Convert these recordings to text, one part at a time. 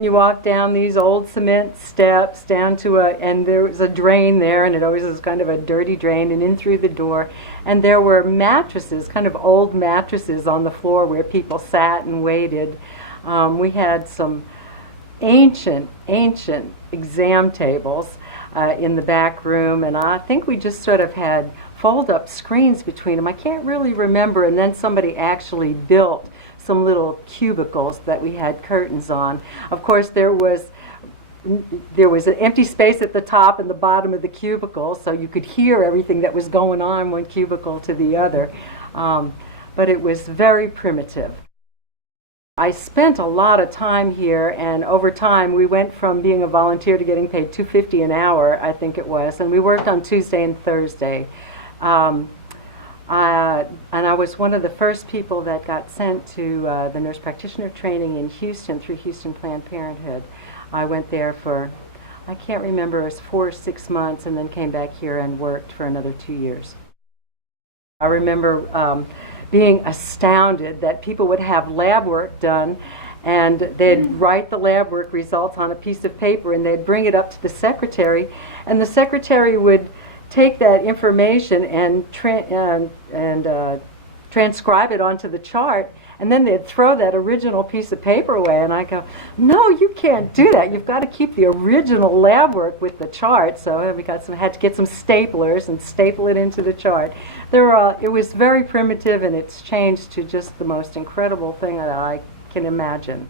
You walk down these old cement steps down to and there was a drain there, and it always was kind of a dirty drain, and in through the door, and there were mattresses, kind of old mattresses on the floor where people sat and waited. We had some ancient exam tables in the back room, and I think we just sort of had fold-up screens between them. I can't really remember, and then somebody actually built some little cubicles that we had curtains on. Of course, there was an empty space at the top and the bottom of the cubicle, so you could hear everything that was going on one cubicle to the other. But it was very primitive. I spent a lot of time here, and over time we went from being a volunteer to getting paid $2.50 an hour, I think it was, and we worked on Tuesday and Thursday. And I was one of the first people that got sent to the nurse practitioner training in Houston through Houston Planned Parenthood. I went there for, I can't remember, it was 4 or 6 months, and then came back here and worked for another 2 years. I remember being astounded that people would have lab work done, and they'd write the lab work results on a piece of paper, and they'd bring it up to the secretary, and the secretary would take that information and transcribe it onto the chart, and then they'd throw that original piece of paper away, and I go, no, you can't do that. You've got to keep the original lab work with the chart. So had to get some staplers and staple it into the chart. It was very primitive, and it's changed to just the most incredible thing that I can imagine.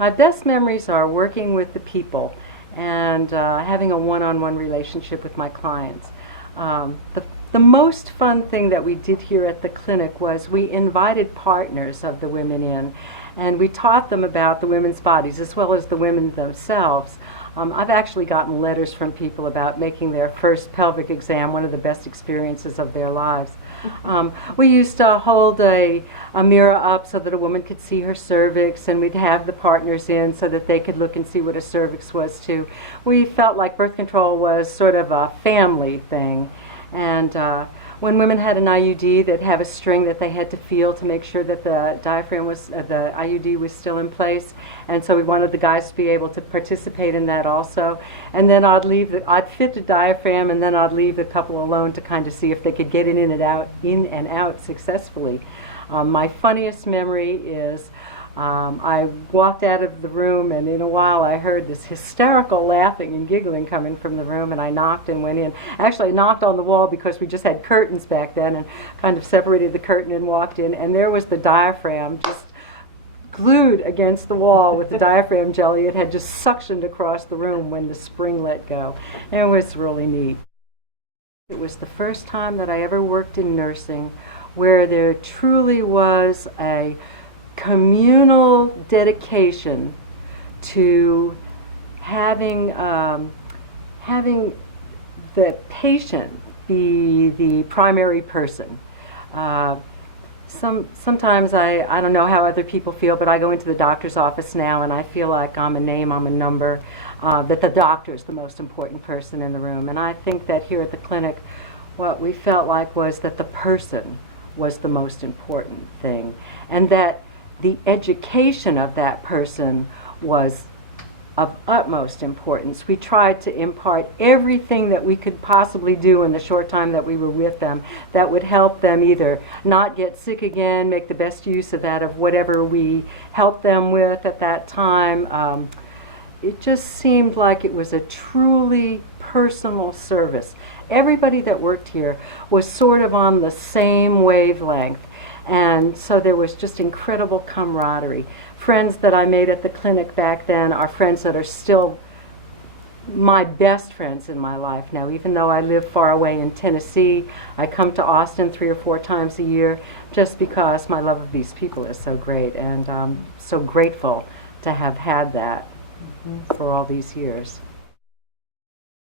My best memories are working with the people and having a one-on-one relationship with my clients. The most fun thing that we did here at the clinic was we invited partners of the women in, and we taught them about the women's bodies as well as the women themselves. I've actually gotten letters from people about making their first pelvic exam one of the best experiences of their lives. We used to hold a mirror up so that a woman could see her cervix, and we'd have the partners in so that they could look and see what a cervix was too. We felt like birth control was sort of a family thing, and when women had an IUD, they'd have a string that they had to feel to make sure that the diaphragm was, the IUD was still in place, and so we wanted the guys to be able to participate in that also. And then I'd fit the diaphragm, and then I'd leave the couple alone to kind of see if they could get in and out successfully. My funniest memory is I walked out of the room, and in a while I heard this hysterical laughing and giggling coming from the room, and I knocked and went in. Actually, I knocked on the wall because we just had curtains back then, and kind of separated the curtain and walked in, and there was the diaphragm just glued against the wall with the diaphragm jelly. It had just suctioned across the room when the spring let go. It was really neat. It was the first time that I ever worked in nursing where there truly was a communal dedication to having the patient be the primary person. Sometimes I don't know how other people feel, but I go into the doctor's office now and I feel like I'm a name, I'm a number, that the doctor is the most important person in the room. And I think that here at the clinic, what we felt like was that the person was the most important thing, and that the education of that person was of utmost importance. We tried to impart everything that we could possibly do in the short time that we were with them that would help them either not get sick again, make the best use of that, of whatever we helped them with at that time. It just seemed like it was a truly personal service. Everybody that worked here was sort of on the same wavelength. And so there was just incredible camaraderie. Friends that I made at the clinic back then are friends that are still my best friends in my life now. Even though I live far away in Tennessee, I come to Austin 3 or 4 times a year just because my love of these people is so great, and I'm so grateful to have had that for all these years.